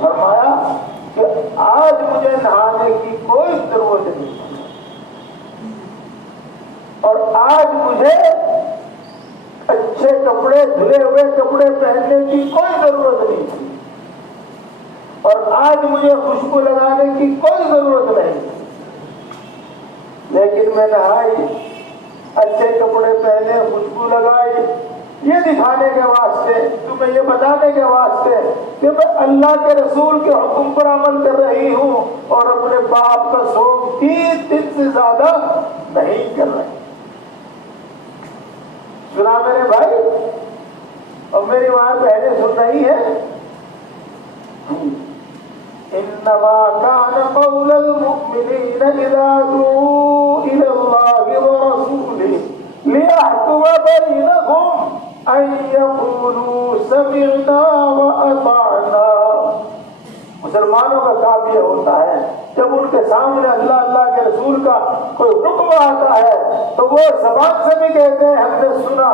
فرمایا کہ آج مجھے نہانے کی کوئی ضرورت نہیں اور آج مجھے اچھے کپڑے دھلے ہوئے کپڑے پہننے کی کوئی ضرورت نہیں تھی اور آج مجھے خوشبو لگانے کی کوئی ضرورت نہیں تھی، لیکن میں نہائی، اچھے کپڑے پہنے، خوشبو لگائی، یہ دکھانے کے واسطے، تمہیں یہ بتانے کے واسطے کہ میں اللہ کے رسول کے حکم پر عمل کر رہی ہوں اور اپنے باپ کا شوق 3 دن سے زیادہ نہیں کر رہی۔ سنا میرے بھائی اور میری ماں بہنیں سن رہی ہیں؟ انما كان قول المؤمنين اذا دعوا الى الله ورسوله ليحكم بينهم ان يقولوا سمعنا واطعنا۔ مسلمانوں کا کام یہ ہوتا ہے جب ان کے سامنے اللہ اللہ کے رسول کا کوئی حکم آتا ہے تو وہ زبان سے بھی کہتے ہیں ہم نے سنا،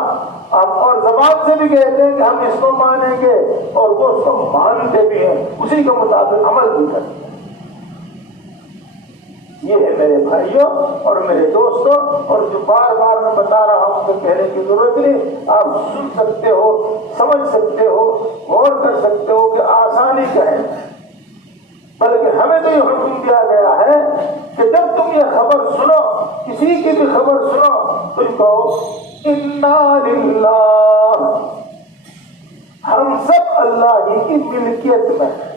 اور زبان سے بھی کہتے ہیں کہ ہم اس کو مانیں گے، اور وہ اس کو مانتے بھی ہیں، اسی کے مطابق عمل بھی کرتے ہیں۔ یہ ہے میرے بھائیوں اور میرے دوستوں، اور جو بار بار میں بتا رہا ہوں کہ کہنے کی ضرورت نہیں، آپ سن سکتے ہو، سمجھ سکتے ہو، غور کر سکتے ہو کہ آسانی کا ہے، بلکہ ہمیں تو یہ حکم دیا گیا ہے کہ جب تم یہ خبر سنو، کسی کی بھی خبر سنو، تم کہو انا للہ، ہم سب اللہ ہی کی ملکیت میں ہیں،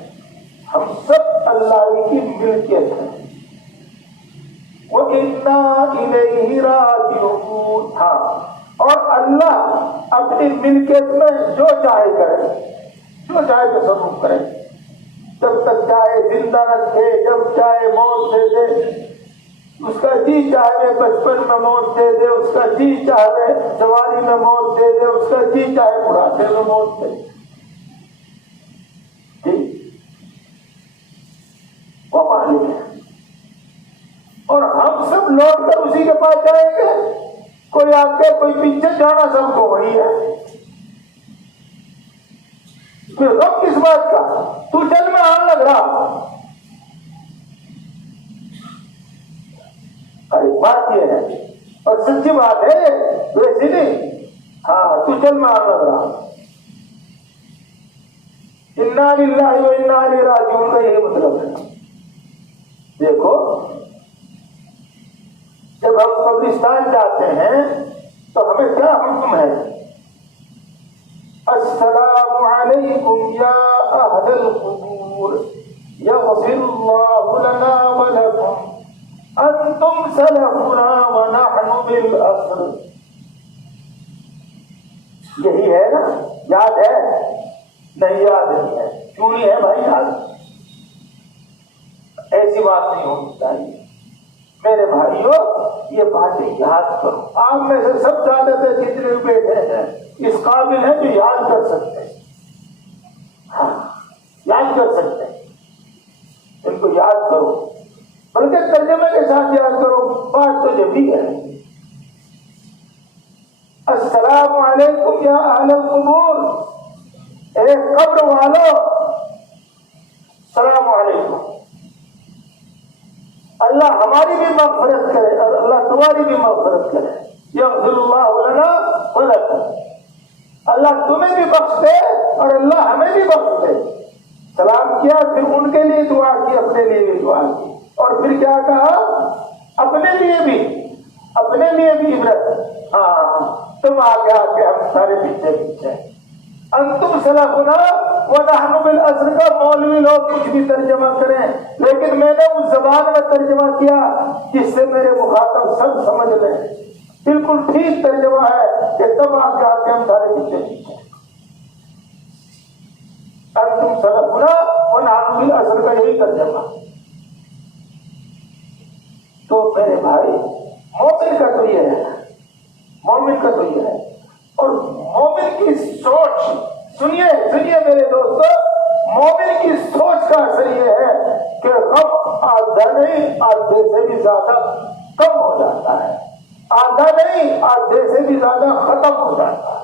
ہم سب اللہ ہی کی ملکیت ہیں، وَإِنَّا إِلَيْهِ رَاجِعُونَ، ہاں، اور اللہ اپنی ملکیت میں جو چاہے کرے، جو چاہے تصرف کرے، جب تک چاہے زندہ رکھے، جب چاہے موت دے دے، اس کا جی چاہے بچپن میں موت دے دے، اس کا جی چاہے جوانی میں موت دے دے، اس کا جی چاہے بڑھاپے میں موت دے دے، وہ مالک ہے، اور ہم سب لوٹ کر اسی کے پاس جائیں گے۔ کوئی آگے کوئی پیچھے، جانا سب کو وہی ہے، پھر غم کس بات کا؟ تو جل میں آن لگ رہا، ارے بات یہ ہے اور سچی بات ہے، ویسی نہیں، ہاں تو جل میں آن لگ رہا۔ انا للہ و انا الیہ راجعون کا یہی مطلب ہے۔ دیکھو جب ہم قبرستان جاتے ہیں تو ہمیں کیا حکم ہے؟ السلام علیکم یا اہل القبور یغفر اللہ لنا ولکم انتم سلفنا ونحن بالاسر۔ یہی ہے نا؟ یاد ہے؟ نہیں یاد نہیں ہے، کیوں نہیں ہے بھائی یاد؟ ایسی بات نہیں ہونی چاہیے میرے بھائیوں، یہ باتیں یاد کرو۔ آپ میں سے سب جانتے تھے جتنے بیٹھے ہیں اس قابل ہیں جو یاد کر سکتے ہیں، ہاں یاد کر سکتے ہیں، ان کو یاد کرو، بلکہ ترجمے کے ساتھ یاد کرو۔ بات تو جب بھی ہے، السلام علیکم یا اہل القبور، اے قبر والو السلام علیکم، اللہ ہماری بھی مغفرت کرے اور اللہ تمہاری بھی مغفرت کرے، یغفر اللہ لنا ولکم، اللہ تمہیں بھی بخش دے اور اللہ ہمیں بھی بخش دے۔ سلام کیا، پھر ان کے لیے دعا کی، اپنے لیے بھی دعا کی، اور پھر کیا کہا؟ اپنے لیے بھی عبرت، ہاں تم آگے ہم سارے پیچھے۔ انتم سلفنا ونحن بالاسر کا مولوی لوگ کچھ بھی ترجمہ کریں، لیکن میں نے اس زبان میں ترجمہ کیا جس سے میرے مخاطب سب سمجھ لیں، بالکل ٹھیک ترجمہ ہے کہ تب آگے ہم سارے پیچھے۔ انتم سلفنا ونحن بالاسر کا یہی ترجمہ۔ تو میرے بھائی مومن کا تو یہ ہے، مومن کا تو یہ ہے، اور مومن کی سوچ سنیے میرے دوستو، مومن کی سوچ کا اثر یہ ہے کہ غم آدھا نہیں آدھے سے بھی زیادہ کم ہو جاتا ہے، آدھا نہیں آدھے سے بھی زیادہ ختم ہو جاتا ہے۔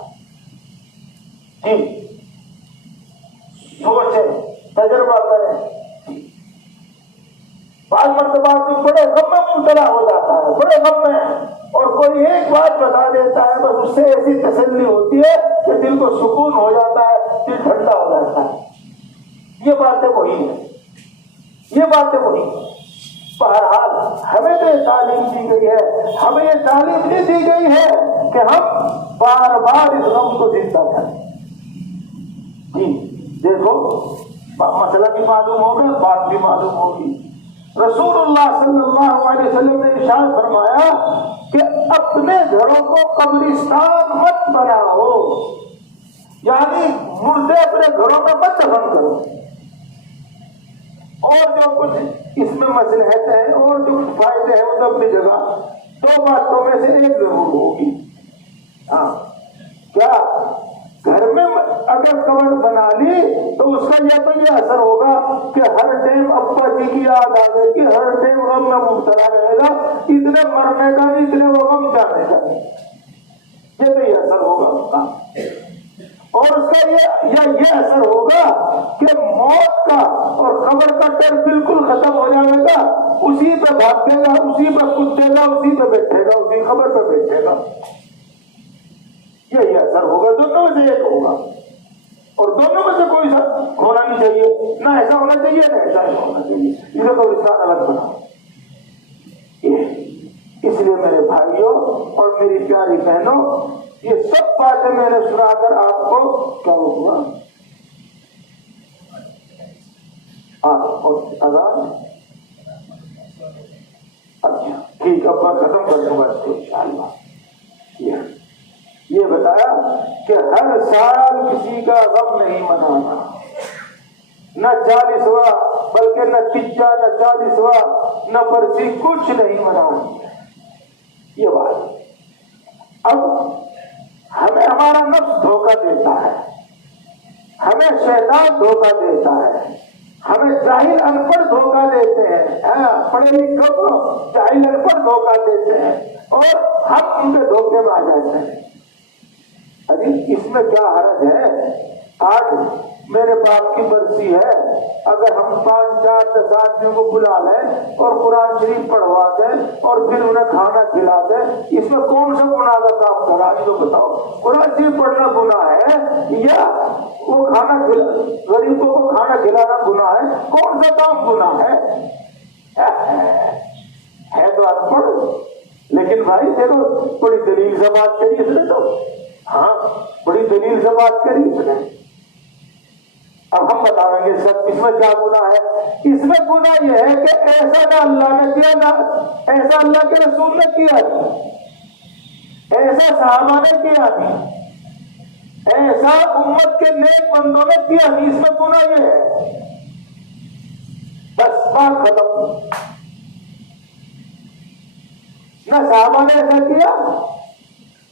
جی سوچیں، تجربہ کریں۔ بعض مرتبہ بڑے غم میں مبتلا ہو جاتا ہے، بڑے غم میں، اور کوئی ایک بات بتا دیتا ہے، بس اس سے ایسی تسلی ہوتی ہے کہ دل کو سکون ہو جاتا ہے، دل ٹھنڈا ہو جاتا ہے۔ یہ باتیں وہی ہیں، یہ باتیں وہی ہیں۔ بہرحال ہمیں تو یہ تعلیم دی گئی ہے، ہمیں یہ تعلیم نہیں دی گئی ہے کہ ہم بار بار اس غم کو زندہ کریں۔ جی دیکھو، مسئلہ بھی معلوم ہوگا، بات بھی معلوم ہوگی۔ رسول اللہ صلی اللہ علیہ وسلم نے ارشاد فرمایا کہ اپنے گھروں کو قبرستان مت بناؤ، یعنی مردے اپنے گھروں میں مت دفن کرو، اور جو کچھ اس میں مصلحت ہے اور جو کچھ فائدے ہیں وہ تو اپنی جگہ، دو باتوں میں سے ایک ضرور ہوگی۔ ہاں، کیا گھر میں اگر قبر بنا لی تو اس کا یا تو یہ اثر ہوگا کہ ہر ٹائم ابا جی کی یاد آ گئی کہ ہر ٹائم غم میں مبتلا رہے گا، اتنے مرنے کا نہیں اتنے وہ غم جانے کا، یہ تو یہ اثر ہوگا۔ اور اس کا یہ اثر ہوگا کہ موت کا اور قبر کا ڈر بالکل ختم ہو جائے گا، اسی پہ بھاگے گا، اسی پہ کودے گا، اسی پہ بیٹھے گا، اسی قبر پہ بیٹھے گا، یہی اثر ہوگا۔ دونوں میں سے ایک ہوگا، اور دونوں میں سے کوئی سا ہونا نہیں چاہیے، نہ ایسا ہونا چاہیے نہ ایسا ہونا چاہیے، اسے قبرستان الگ بناؤ۔ اس لیے میرے بھائیوں اور میری پیاری بہنوں، یہ سب باتیں میں نے سنا کر آپ کو کیا ہوا اذان؟ اچھا ٹھیک، اب میں ختم کر دوں گا اس کو انشاءاللہ۔ یہ بتایا کہ ہر سال کسی کا غم نہیں منانا، نہ 40واں بلکہ نہ 30 نہ 40واں نہ برسی، کچھ نہیں منانا، یہ بات۔ اب ہمیں ہمارا نفس دھوکہ دیتا ہے، ہمیں شیطان دھوکہ دیتا ہے، ہمیں جاہل ان پڑھ دھوکہ دیتے ہیں، پڑھے لکھوں کو جاہل ان پڑھ دھوکہ دیتے ہیں، اور ہم ان کے دھوکے میں آ جاتے ہیں۔ ابھی اس میں کیا حرج ہے؟ آج میرے باپ کی برسی ہے، اگر ہم 5 4 10 آدمیوں کو بلا لیں اور قرآن شریف پڑھوا دیں اور پھر انہیں کھانا کھلا دیں، اس میں کون سا گناہ کا کام کرا؟ یہ تو بتاؤ، قرآن شریف پڑھنا گناہ ہے یا وہ غریبوں کو کھانا کھلانا گناہ ہے؟ کون سا کام گناہ ہے تو ان پڑھ، لیکن بھائی دیکھو بڑی دلیل سے بات کری اس نے، تو ہاں بڑی دلیل سے بات کری اس نے۔ اب ہم بتائیں گے سب اس میں کیا گناہ ہے؟ اس میں گناہ یہ ہے کہ ایسا نہ اللہ نے کیا، نہ ایسا اللہ کے رسول نے کیا، ایسا صحابہ نے کیا نہیں، ایسا امت کے نیک بندوں نے کیا نہیں، اس میں گناہ یہ ہے، بس بات ختم۔ نہ صحابہ نے ایسا کیا،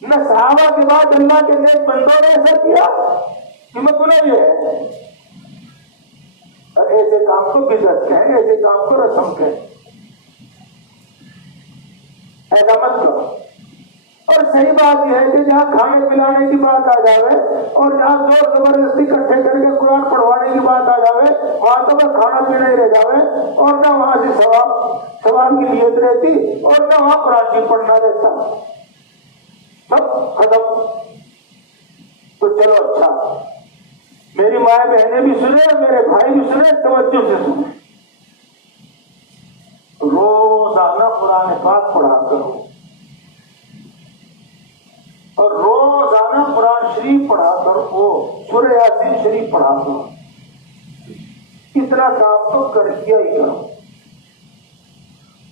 نہ صحابہ کے بعد اللہ کے نیک بندوں نے ایسا کیا، اس میں گناہ یہ ہے۔ اور ایسے کام کو بدعت کہیں، ایسے کام کو رسم کہیں، ایسا مت کرو۔ اور صحیح بات یہ ہے کہ جہاں کھانے پلانے کی بات آ جاوے اور جہاں زور زبردستی اکٹھے کر کے قرآن پڑھوانے کی بات آ جاوے، وہاں تو بس کھانا پینا ہی رہ جاوے، اور نہ وہاں سے ثواب کی نیت رہتی اور نہ وہاں قرآن کی پڑھنا رہتا، سب ختم۔ تو چلو اچھا، میری ماں بہنیں بھی سنے، میرے بھائی بھی سنے، توجہ سے سنے، روزانہ قرآن پاک پڑھا کرو، اور روزانہ قرآن شریف پڑھا کرو، سورہ یاسین شریف پڑھا کرو، اتنا کام تو کر کیا ہی کرو،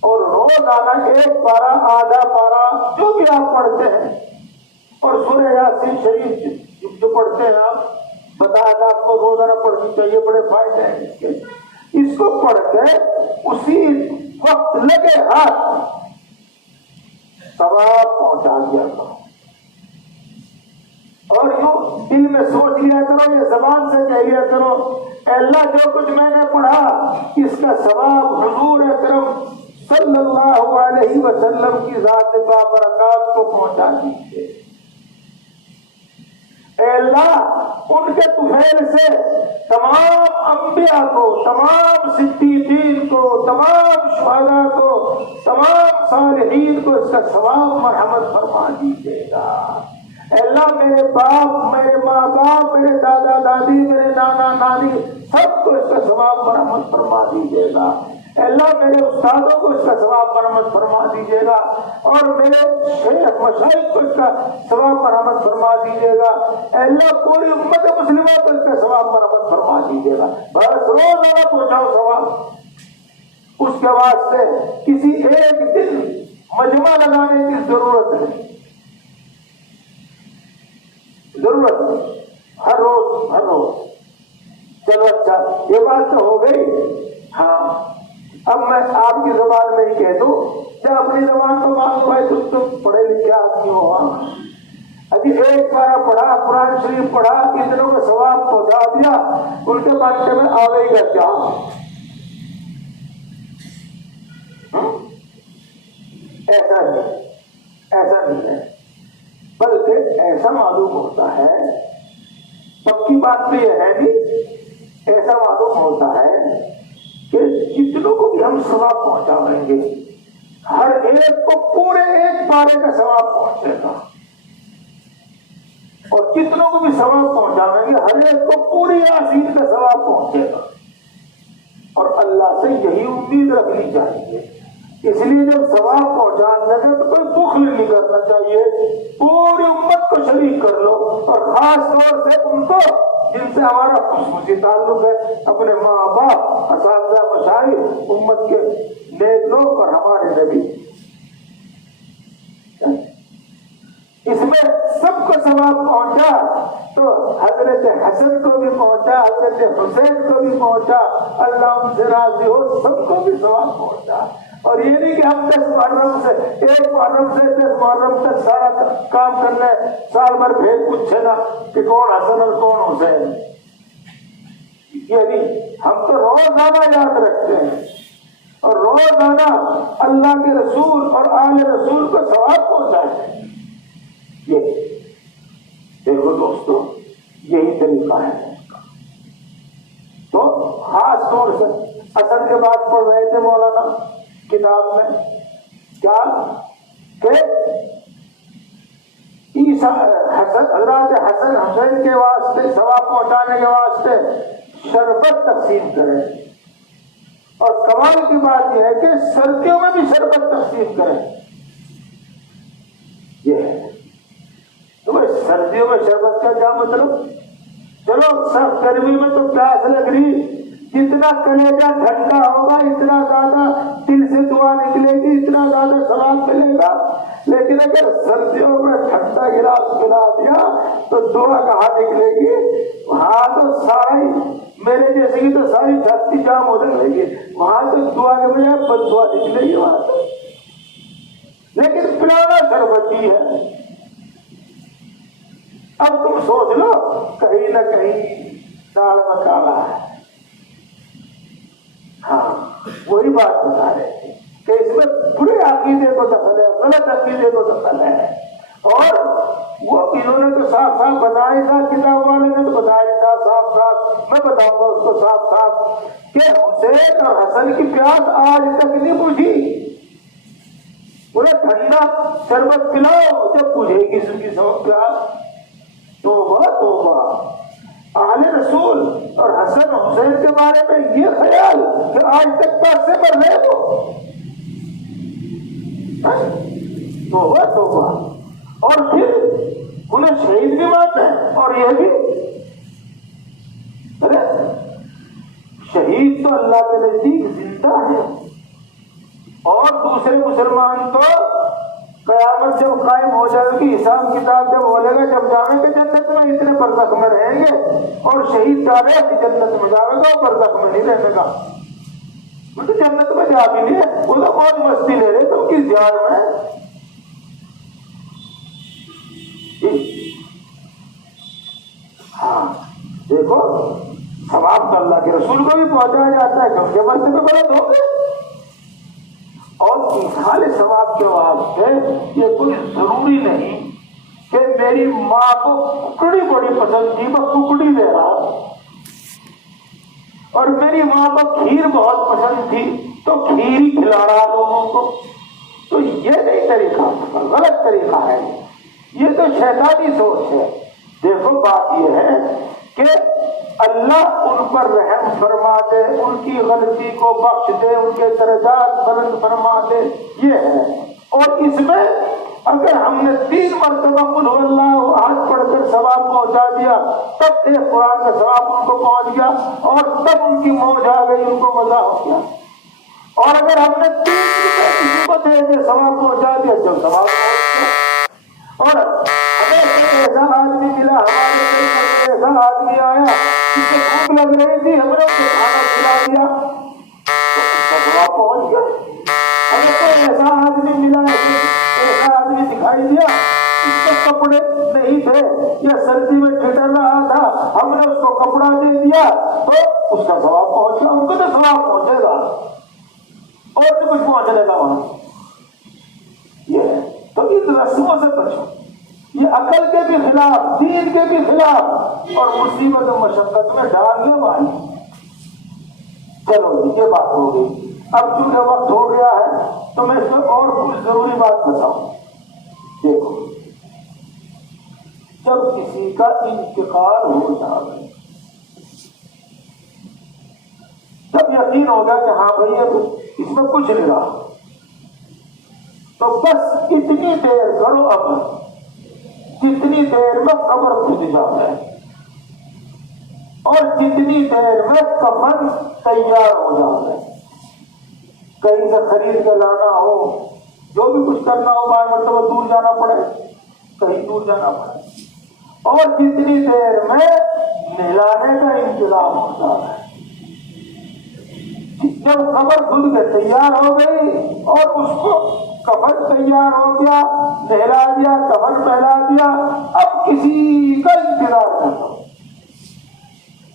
اور روزانہ 1 پارہ آدھا پارہ جو بھی آپ پڑھتے ہیں، اور سورہ یاسین شریف جو پڑھتے ہیں آپ، بتایا تھا آپ کو روزانہ پڑھنی چاہیے، بڑے فائدے ہیں اس کے، اس کو پڑھ کے اسی وقت لگے ہاتھ ثواب پہنچا دیا کرو، اور یوں دل میں سوچ لیا کرو، یہ زبان سے کہہ لیا کرو، اے اللہ جو کچھ میں نے پڑھا اس کا ثواب حضور اکرم صلی اللہ علیہ وسلم کی ذات بابرکات کو پہنچا دیجیے۔ اے اللہ ان کے طفیل سے تمام انبیاء کو، تمام صدیقین کو، تمام شہداء کو، تمام صالحین کو اس کا ثواب مرحمت فرما دیجیے گا۔ اے اللہ میرے باپ، میرے ماں باپ، میرے دادا دادی، میرے نانا نانی، سب کو اس کا ثواب مرحمت فرما دیجیے گا۔ اے اللہ میرے استادوں کو اس کا ثواب مرحمت فرما دیجیے گا، اور میرے شیخ مشائخ کو اس کا ثواب مرحمت فرما دیجیے گا۔ اے اللہ پوری امت مسلمہ کو اس کا ثواب مرحمت فرما دیجیے گا۔ بس روزانہ پہنچاؤ ثواب۔ اس کے واسطے کسی ایک دن مجمع لگانے کی ضرورت ہے، ضرورت ہے، ہر روز ہر روز۔ چلو اچھا، یہ بات تو ہو گئی۔ ہاں اب میں آپ کی زبان میں ہی کہہ دوں، جب اپنی زبان کو معلوم ہے تم پڑھے لکھے آدمی ہو۔ ابھی ایک بار پڑھا، قرآن شریف پڑھا، اتنوں کو ثواب پہنچا دیا، ان کے بچے میں آگے گا کیا؟ ایسا نہیں، ایسا نہیں ہے، بلکہ ایسا معلوم ہوتا ہے، پکی بات تو یہ ہے نہیں، ایسا معلوم ہوتا ہے کہ جتنوں کو بھی ہم ثواب پہنچائیں گے، ہر ایک کو پورے ایک پارے کا ثواب پہنچے گا، اور جتنوں کو بھی ثواب پہنچائیں گے ہر ایک کو پوری یاسین کا ثواب پہنچے گا۔ اور اللہ سے یہی امید رکھنی چاہیے۔ اس لیے جب ثواب پہنچانے لگے تو کوئی بخل نہیں کرنا چاہیے، پوری امت کو شریک کر لو، اور خاص طور سے ان کو جن سے ہمارا خصوصی تعلق ہے، اپنے ماں باپ، اساتذہ، مشائخ، امت کے نیک لوگ اور ہمارے نبی۔ اس میں سب کو ثواب پہنچا تو حضرت حسن کو بھی پہنچا، حضرت حسین کو بھی پہنچا، اللہ ان سے راضی ہو، سب کو بھی ثواب پہنچا۔ اور یہ نہیں کہ ہم 10 محرم سے 1 محرم سے 10 محرم تک سارا کام کر لیں، سال بھر بھید پوچھے نا کہ کون حسن اور کون حسین۔ یہ نہیں، ہم تو روزانہ یاد رکھتے ہیں، اور روزانہ اللہ کے رسول اور آل رسول کو ثواب پہنچائیں۔ یہ دیکھو دوستو، یہی طریقہ ہے۔ تو خاص طور سے اثر کے بعد پڑھ رہے تھے مولانا کتاب میں کیا کہ حضرات حسن حسین کے واسطے ثواب پہنچانے کے واسطے شربت تقسیم کریں، اور کمال کی بات یہ ہے کہ سردیوں میں بھی شربت تقسیم کریں۔ یہ ہے تو سردیوں میں شربت کا کیا مطلب؟ چلو سب گرمی میں تو پیاس لگ رہی، جتنا کلیجہ ٹھنڈا ہوگا اتنا زیادہ دل سے دعا نکلے گی، اتنا زیادہ ثواب ملے گا۔ لیکن اگر سردیوں میں ٹھنڈا گلاس پلا دیا تو دعا کہاں نکلے گی؟ وہاں تو ساری میرے جیسے کی تو ساری چھاتی جام ہو جائے گی، وہاں تو دعا کے بجائے بد دعا نکلے گی وہاں تو۔ لیکن پلانا شربتی ہے۔ اب تم سوچ لو، کہیں نہ کہیں داڑھ میں کالا ہے۔ ہاں وہی بات بتا رہے تھے کہ اس میں برے عقیدے کو دخل ہے، غلط عقیدے کو دخل ہے، اور وہ انہوں نے تو صاف صاف بتایا تھا، کتاب والے نے تو بتایا تھا صاف صاف، میں بتاؤں گا اس کو صاف صاف کہ حسین اور حسن کی پیاس آج تک نہیں بجھی۔ انہیں ٹھنڈا شربت پلاؤ جب بجھے گی ان کی سب پیاس۔ توبہ توبہ، اہل رسول اور حسن حسین کے بارے میں یہ خیال کہ آج تک پیسے پر رہے ہو، توبہ توبہ۔ اور پھر انہیں شہید بھی مانتے ہیں، اور یہ بھی ارے شہید تو اللہ کے نزدیک زندہ ہے، اور دوسرے مسلمان تو قیامت جب قائم ہو جائے گی، حساب کتاب جب ہو جائے گا، جب جاویں گے جنت میں اتنے برزخ میں رہیں گے، اور شہید جاوے کہ جنت میں جاوے گا، برزخ میں نہیں رہنے گا۔ وہ تو جنت میں جا بھی نہیں ہے، وہ تو بہت مستی لے رہے، تم کس جان میں؟ ہاں دیکھو، ثواب تو اللہ کے رسول کو بھی پہنچایا جاتا ہے، کم کے مرتبے بلند ہو گئے۔ اور اظہار ثواب کے واسطے یہ کوئی ضروری نہیں کہ میری ماں کو ککڑی بڑی پسند تھی، میں ککڑی دے رہا ہوں، اور میری ماں کو کھیر بہت پسند تھی تو کھیر ہی کھلا رہا لوگوں کو۔ تو یہ نہیں طریقہ، غلط طریقہ ہے، یہ تو شیطانی سوچ ہے۔ دیکھو بات یہ ہے کہ اللہ ان پر رحم فرما دے، ان کی غلطی کو بخش دے، ان کے درجات بلند فرما دے، یہ ہے۔ اور اس میں اگر ہم نے 3 مرتبہ قل هو اللہ احد پڑھ کر ثواب پہنچا دیا، تب ایک قرآن کا ثواب ان کو پہنچ گیا، اور تب ان کی موج آ گئی، ان کو مزہ ہو گیا۔ اور اگر ہم نے 3 روپے کسی کو دے دے ثواب پہنچا دیا، جب ثواب پہنچ گیا۔ اور ہمیں ایسا آدمی ملا، ہمارے گھر ایسا آدمی آیا جسے بھوک لگ رہی تھی، ہم نے اسے کھانا کھلا دیا تو اس کا ثواب پہنچ گیا۔ ہمیں کوئی ایسا آدمی ملا، ایسا آدمی دکھائی دیا اس کے کپڑے نہیں تھے یا سردی میں ٹھٹر رہا تھا، ہم نے اس کو کپڑا دے دیا تو اس کا ثواب پہنچ گیا۔ ان کو تو ثواب پہنچے گا اور بھی کچھ پہنچنے گا وہاں۔ یہ ہے تو ان رسموں سے بچو، یہ عقل کے بھی خلاف، دین کے بھی خلاف، اور مصیبت و مشقت میں ڈالنے والی۔ چلو یہ بات ہو گئی۔ اب چونکہ وقت ہو گیا ہے تو میں اس میں اور کچھ ضروری بات بتاؤں۔ دیکھو، جب کسی کا انتقال ہو جائے، جب یقین ہوگا کہ ہاں بھائی اب اس میں کچھ نہیں رہا، تو بس اتنی دیر کرو اب جتنی دیر میں قبر کھد جاتا ہے، اور جتنی دیر میں کفن تیار ہو جاتا ہے۔ کہیں سے خرید کے لانا ہو، جو بھی کچھ کرنا ہو، بعض مرتبہ دور جانا پڑے، کہیں دور جانا پڑے، اور جتنی دیر میں نہلانے کا انتظام ہو جاتا ہے۔ جب قبر کھل کے تیار ہو گئی اور اس کو کفن تیار ہو گیا، نہلا دیا، کفن پہنا دیا، اب کسی کا انتظار نہ کرو،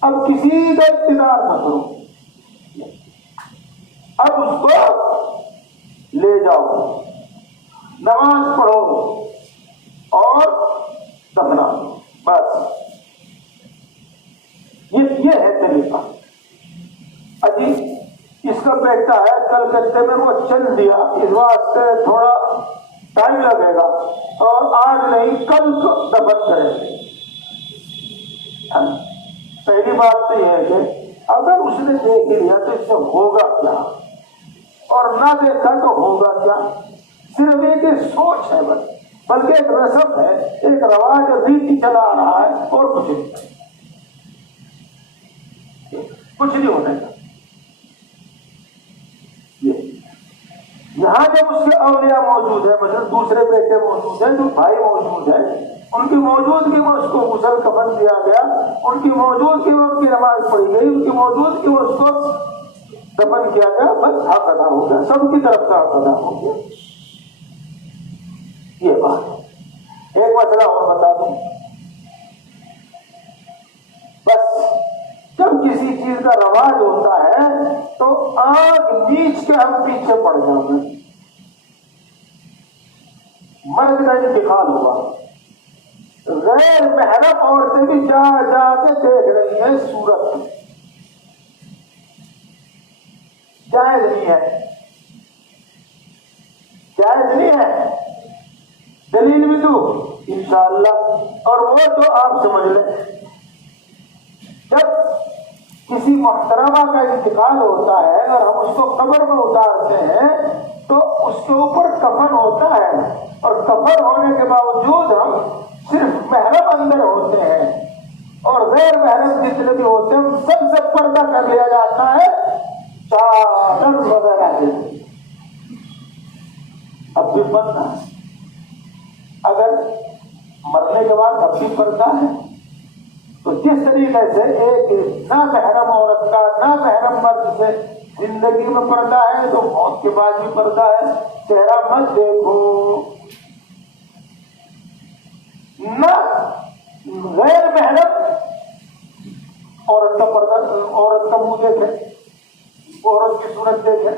اب کسی کا انتظار نہ کرو، اب اس کو لے جاؤ، نماز پڑھو اور دفنا دو، بس یہ ہے طریقہ۔ اجی اس کا بیٹا ہے کلکتے میں، وہ چل دیا، اس واسطے تھوڑا ٹائم لگے گا، اور آج نہیں کل دفن کریں گے۔ پہلی بات تو یہ ہے کہ اگر اس نے دیکھ لیا تو اس سے ہوگا کیا، اور نہ دیکھا تو ہوگا کیا، صرف ایک سوچ ہے بس، بلکہ ایک رسم ہے، ایک رواج ریتی چلا آ رہا ہے، اور کچھ نہیں ہونے کا۔ یہاں جب اس کے اولیاء موجود ہیں، مثلا دوسرے بیٹے موجود ہیں، جو بھائی موجود ہیں، ان کی موجودگی میں اس کو غسل کفن دیا گیا، ان کی موجودگی میں ان کی نماز پڑھی گئی، ان کی موجودگی میں اس کو دفن کیا گیا، بس حق ادا ہو گیا، سب کی طرف سے حق ادا ہو گیا۔ یہ بات ہے۔ ایک مسئلہ اور بتا دوں، بس جب کسی چیز کا رواج ہوتا ہے تو آنکھ نیچ کے ہم پیچھے پڑ جاتے ہیں۔ مرد کا انتقال ہوا، غیر محرم عورتیں بھی جا جا کے دیکھ رہی ہیں صورت، جائز نہیں ہے، جائز نہیں ہے، دلیل بھی دوں انشاءاللہ، اور وہ تو آپ سمجھ لیں۔ جب کسی محترمہ کا انتقال ہوتا ہے اور ہم اس کو قبر میں اتارتے ہیں تو اس کے اوپر کفن ہوتا ہے، اور کفن ہونے کے باوجود ہم صرف محرم اندر ہوتے ہیں، اور غیر محرم جتنے بھی ہوتے ہیں سب سے پردہ کر لیا جاتا ہے، چادر وغیرہ سے۔ اب بھی پردہ ہے، اگر مرنے کے بعد اب بھی پردہ ہے، تو جس طریقے سے ایک نامحرم عورت کا نامحرم مرد سے زندگی میں پردہ ہے، تو موت کے بعد بھی پردہ ہے۔ چہرہ مت دیکھو، نہ غیر محرم عورت کا پردہ، عورت کا منہ دیکھے، عورت کی صورت دیکھے،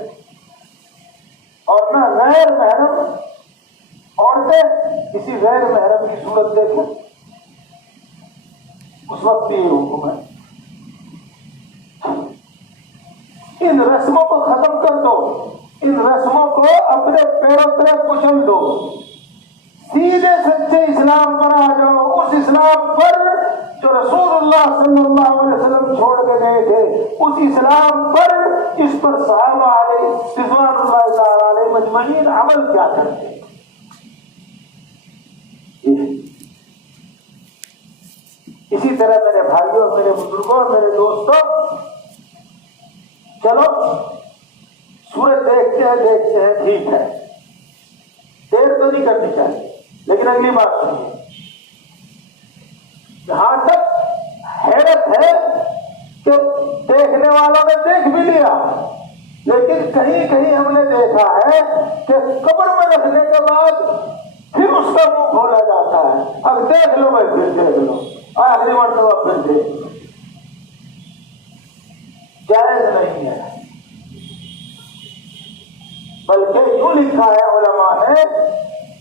اور نہ غیر محرم عورتیں کسی غیر محرم کی صورت دیکھیں، اس وقت بھی یہ حکم ہے ان رسموں کو ختم کر دو، ان رسموں کو اپنے پیروں پہ کچل دو، سیدھے سچے اسلام پر آ جاؤ، اس اسلام پر جو رسول اللہ صلی اللہ علیہ وسلم چھوڑ کے گئے تھے، اس اسلام پر جس پر صحابہ علیہ رضوان اللہ تعالی علیہ مجمعین عمل کیا کرتے۔ اسی طرح میرے بھائیوں، میرے بزرگوں، میرے دوستوں، چلو سورج دیکھتے ہیں ٹھیک ہے، دیر تو نہیں کرنی چاہیے، لیکن اگلی بات سنیے، جہاں تک حیرت ہے کہ دیکھنے والوں نے دیکھ بھی لیا، لیکن کہیں کہیں ہم نے دیکھا ہے کہ قبر میں رکھنے کے بعد پھر اس کا منہ کھولا جاتا ہے، اب دیکھ لو بھائی، پھر دیکھ لو، آخری مرتبہ پھر دیکھ لو، جائز نہیں ہے۔ بلکہ یوں لکھا ہے علماء نے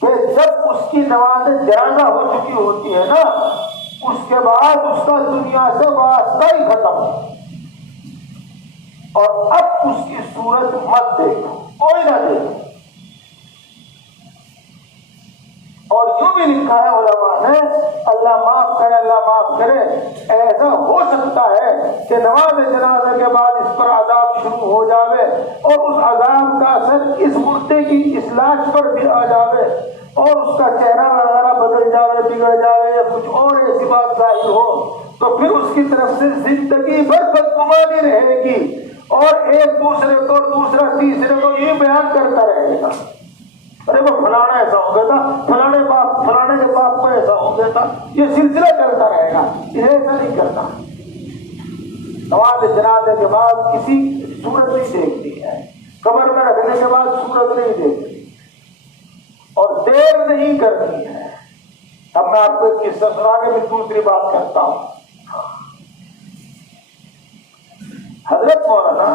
کہ جب اس کی نماز جنازہ ہو چکی ہوتی ہے نا، اس کے بعد اس کا دنیا سے واسطہ ہی ختم، اور اب اس کی صورت مت دیکھو، کوئی نہ دیکھو۔ اور یوں بھی لکھا ہے علماء نے، اللہ معاف کرے، اللہ معاف کرے، ایسا ہو سکتا ہے کہ نماز جنازہ کے بعد اس پر عذاب شروع ہو جاوے، اور اس عذاب کا اثر اس مردے کی اس لاش پر بھی آ جاوے، اور اس کا چہرہ وغیرہ بدل جاوے، بگڑ جاوے، یا کچھ اور ایسی بات ظاہر ہو، تو پھر اس کی طرف سے زندگی بھر بدگمانی رہے گی، اور ایک دوسرے کو، دوسرا تیسرے کو یہ بیان کرتا رہے گا، ارے وہ فلانا ایسا ہو گیا تھا، فلانے کے باپ کو ایسا ہو گیا تھا، یہ سلسلہ چلتا رہے گا، یہ ایسا نہیں کرتا۔ نماز جنازے کے بعد کسی صورت نہیں دیکھتی ہے، قبر میں رکھنے کے بعد صورت نہیں دیکھتی، اور دیر نہیں کرنی ہے۔ اب میں آپ کو ایک قصہ سنا کے پھر دوسری بات کرتا ہوں۔ حضرت مولانا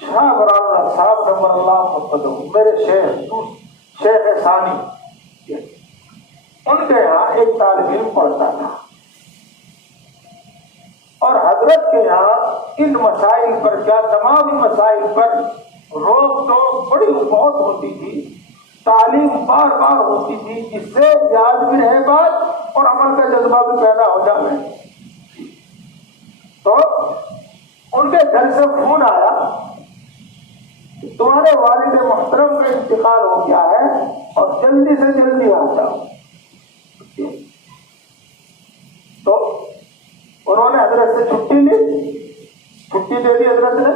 شاہ برال صاحب نمبر اللہ محمد، میرے شیخ ثانی، ان کے یہاں ایک طالب علم پڑھتا تھا، اور حضرت کے یہاں ان مسائل پر، کیا تمام مسائل پر روک ٹوک بڑی بہت ہوتی تھی، تعلیم بار بار ہوتی تھی، جس سے یاد بھی رہے بات اور عمل کا جذبہ بھی پیدا ہو جائے۔ تو ان کے گھر سے فون آیا، تمہارے والد محترم کا انتقال ہو گیا ہے اور جلدی سے جلدی آ جاؤ۔ تو انہوں نے حضرت سے چھٹی لی، چھٹی دے دی حضرت نے،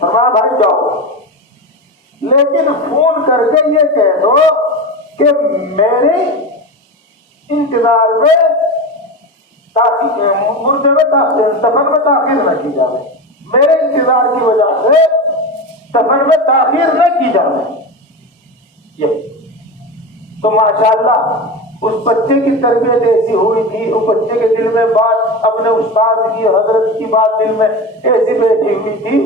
فرمایا بھائی جاؤ، لیکن فون کر کے یہ کہہ دو کہ میرے انتظار میں مردے میں دفن میں تاخیر نہ کی جائے، میرے انتظار کی وجہ سے دفن میں تاخیر نہ کی جائے۔ یہ تو ماشاءاللہ اس بچے کی تربیت ایسی ہوئی تھی، اس بچے کے دل میں بات، اپنے استاد کی، حضرت کی بات دل میں ایسی بیٹھی ہوئی تھی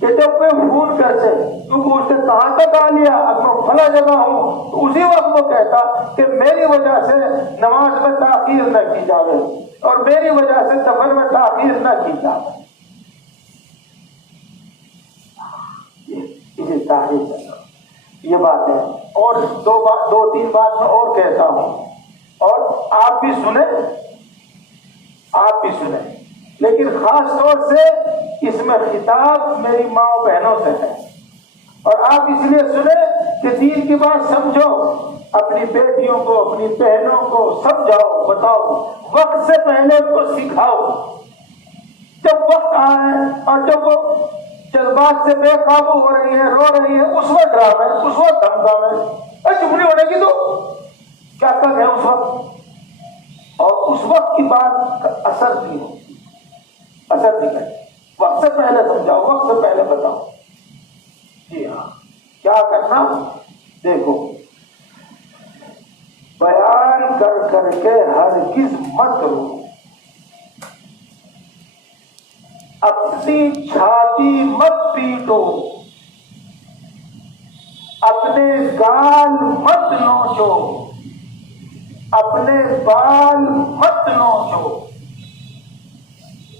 کہ جب میں فون کرتے تو پوچھتے کہاں تک آ لیا، اب میں فلاں جگہ ہوں، تو اسی وقت وہ کہتا کہ میری وجہ سے نماز میں تاخیر نہ کی جائے، اور میری وجہ سے دفن میں تاخیر نہ کی جائے۔ یہ بات ہے، اور دو تین بات میں اور کہتا ہوں، اور آپ بھی سنیں، لیکن خاص طور سے اس میں خطاب میری ماں و بہنوں سے ہے، اور آپ اس لیے سنیں کہ دین کی بات سمجھو، اپنی بیٹیوں کو، اپنی بہنوں کو سمجھاؤ، بتاؤ، وقت سے پہلے ان کو سکھاؤ، جب وقت آئے اور جب وہ جذبات سے بے قابو ہو رہی ہے، رو رہی ہے، اس وقت ڈرامے، اس وقت دھمکامے، چپ نہیں ہونے کی تو کیا کر ہے اس وقت، اور اس وقت کی بات کا اثر نہیں ہوتی، اثر نہیں کرتی۔ وقت سے پہلے سمجھاؤ، وقت سے پہلے بتاؤ۔ جی ہاں، کیا کرنا؟ دیکھو، بیان کر کر کے ہرگز مت رو، اپنی چھاتی مت پیٹو، اپنے گال مت نوچو، اپنے بال مت نوچو،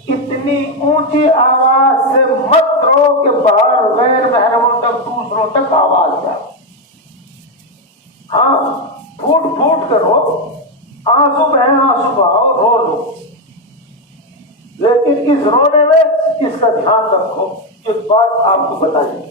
اتنی اونچی آواز سے مت رو کہ باہر غیر محرموں تک، دوسروں تک آواز جائے۔ ہاں پھوٹ پھوٹ کر رو، آنسو بہیں آنسو بہاؤ، رو لو، لیکن اس رونے میں اس کا دھیان رکھو۔ ایک بات آپ کو بتائیں،